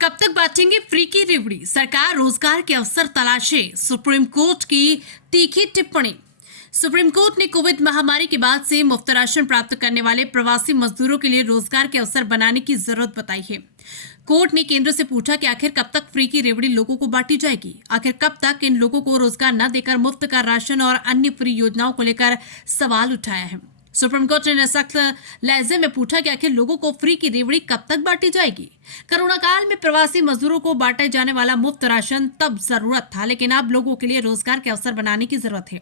कब तक बांटेंगे फ्री की रेवड़ी, सरकार रोजगार के अवसर तलाशे, सुप्रीम कोर्ट की तीखी टिप्पणी। सुप्रीम कोर्ट ने कोविड महामारी के बाद से मुफ्त राशन प्राप्त करने वाले प्रवासी मजदूरों के लिए रोजगार के अवसर बनाने की जरूरत बताई है। कोर्ट ने केंद्र से पूछा कि आखिर कब तक फ्री की रेवड़ी लोगों को बांटी जाएगी, आखिर कब तक इन लोगों को रोजगार न देकर मुफ्त का राशन और अन्य फ्री योजनाओं को लेकर सवाल उठाया है। सुप्रीम कोर्ट ने सख्त लहजे में पूछा कि आखिर लोगों को फ्री की रेवड़ी कब तक बांटी जाएगी। कोरोना काल में प्रवासी मजदूरों को बांटे जाने वाला मुफ्त राशन तब जरूरत था, लेकिन अब लोगों के लिए रोजगार के अवसर बनाने की जरूरत है।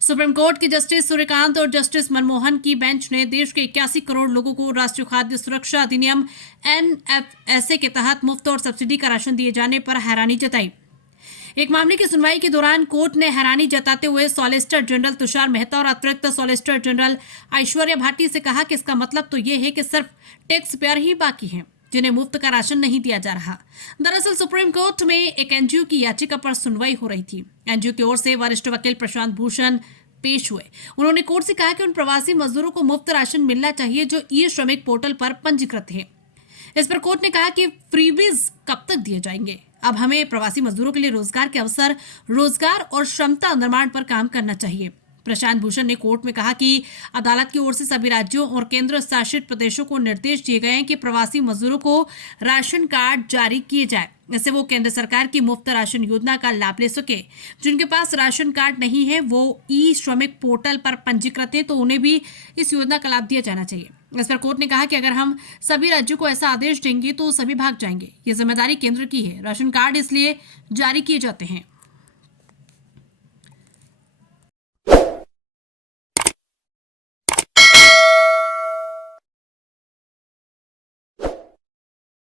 सुप्रीम कोर्ट के जस्टिस सूर्यकांत और जस्टिस मनमोहन की बेंच ने देश के 81 करोड़ लोगों को राष्ट्रीय खाद्य सुरक्षा अधिनियम NFSA के तहत मुफ्त और सब्सिडी का राशन दिए जाने पर हैरानी जताई। एक मामले की सुनवाई के दौरान कोर्ट ने हैरानी जताते हुए सॉलिसिटर जनरल तुषार मेहता और अतिरिक्त सॉलिसिटर जनरल ऐश्वर्या भाटी से कहा कि इसका मतलब तो ये है कि सिर्फ टैक्स पेयर ही बाकी हैं जिन्हें मुफ्त का राशन नहीं दिया जा रहा। दरअसल सुप्रीम कोर्ट में एक एनजीओ की याचिका पर सुनवाई हो रही थी। एनजीओ की ओर से वरिष्ठ वकील प्रशांत भूषण पेश हुए। उन्होंने कोर्ट से कहा कि उन प्रवासी मजदूरों को मुफ्त राशन मिलना चाहिए जो ई श्रमिक पोर्टल पर पंजीकृत है। इस पर कोर्ट ने कहा कि फ्रीबीज कब तक दिए जाएंगे। अब हमें प्रवासी मजदूरों के लिए रोजगार के अवसर, रोजगार और क्षमता निर्माण पर काम करना चाहिए। प्रशांत भूषण ने कोर्ट में कहा कि अदालत की ओर से सभी राज्यों और केंद्र शासित प्रदेशों को निर्देश दिए गए हैं कि प्रवासी मजदूरों को राशन कार्ड जारी किए जाए, इससे वो केंद्र सरकार की मुफ्त राशन योजना का लाभ ले सके। जिनके पास राशन कार्ड नहीं है वो ई श्रमिक पोर्टल पर पंजीकृत है तो उन्हें भी इस योजना का लाभ दिया जाना चाहिए। इस पर कोर्ट ने कहा कि अगर हम सभी राज्यों को ऐसा आदेश देंगे तो सभी भाग जाएंगे। ये जिम्मेदारी केंद्र की है। राशन कार्ड इसलिए जारी किए जाते हैं